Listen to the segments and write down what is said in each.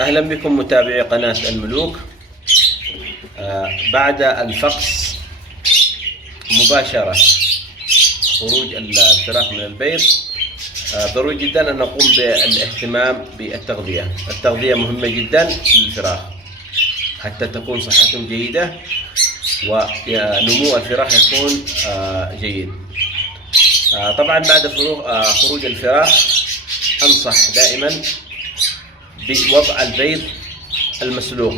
أهلا بكم متابعي قناة الملوك. بعد الفقس مباشرة خروج الفراخ من البيض، ضروري جدا أن نقوم بالاهتمام بالتغذية. التغذية مهمة جدا للفراخ حتى تكون صحتهم جيدة ونمو الفراخ يكون جيد. طبعا بعد خروج الفراخ أنصح دائما بوضع البيض المسلوق.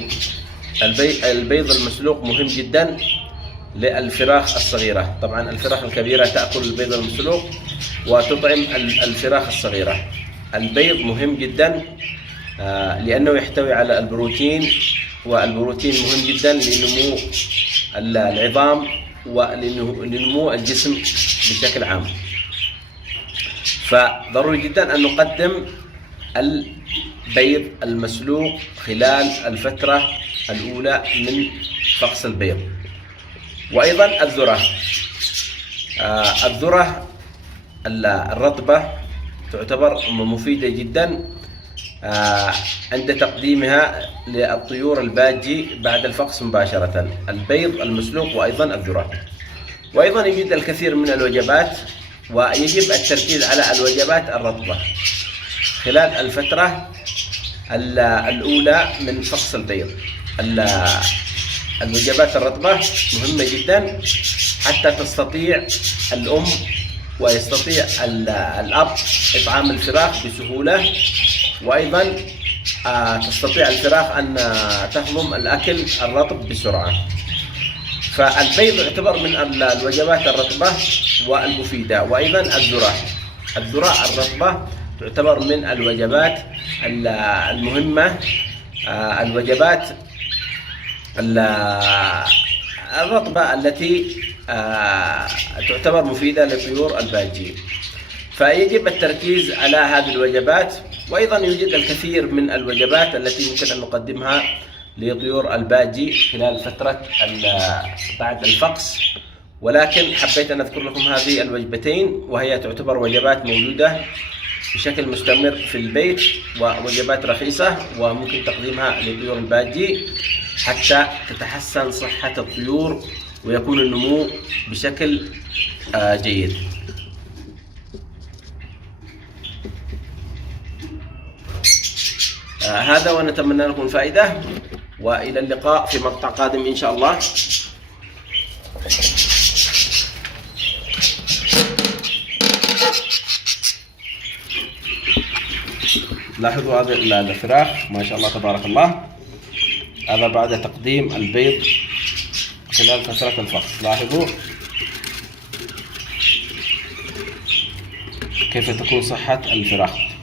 البيض المسلوق مهم جدا للفراخ الصغيرة. طبعا الفراخ الكبيرة تأكل البيض المسلوق وتطعم الفراخ الصغيرة. البيض مهم جدا لأنه يحتوي على البروتين، والبروتين مهم جدا لنمو العظام ولنمو الجسم بشكل عام. فضروري جدا أن نقدم البيض المسلوق خلال الفترة الأولى من فقس البيض. وأيضا الذرة الرطبة تعتبر مفيدة جدا عند تقديمها للطيور الباجي بعد الفقس مباشرة، البيض المسلوق وأيضا الذرة. وأيضا يوجد الكثير من الوجبات، ويجب التركيز على الوجبات الرطبة خلال الفترة الأولى من فقس البيض. الوجبات الرطبة مهمة جدا حتى تستطيع الأم ويستطيع الأب إطعام الفراخ بسهولة، وأيضا تستطيع الفراخ أن تهضم الأكل الرطب بسرعة. فالبيض يعتبر من الوجبات الرطبة والمفيدة. وأيضا الذرة الرطبة تعتبر من الوجبات المهمة، الوجبات الرطبة التي تعتبر مفيدة لطيور الباجي. فيجب التركيز على هذه الوجبات. وأيضا يوجد الكثير من الوجبات التي يمكن أن نقدمها لطيور الباجي خلال فترة بعد الفقس، ولكن حبيت أن أذكر لكم هذه الوجبتين، وهي تعتبر وجبات موجودة بشكل مستمر في البيت ووجبات رخيصة وممكن تقديمها لطيور الباجي حتى تتحسن صحة الطيور ويكون النمو بشكل جيد. هذا، ونتمنى لكم الفائدة، وإلى اللقاء في مقطع قادم إن شاء الله. لاحظوا هذه الفراخ ما شاء الله تبارك الله، هذا بعد تقديم البيض خلال فترة الفقس. لاحظوا كيف تكون صحة الفراخ.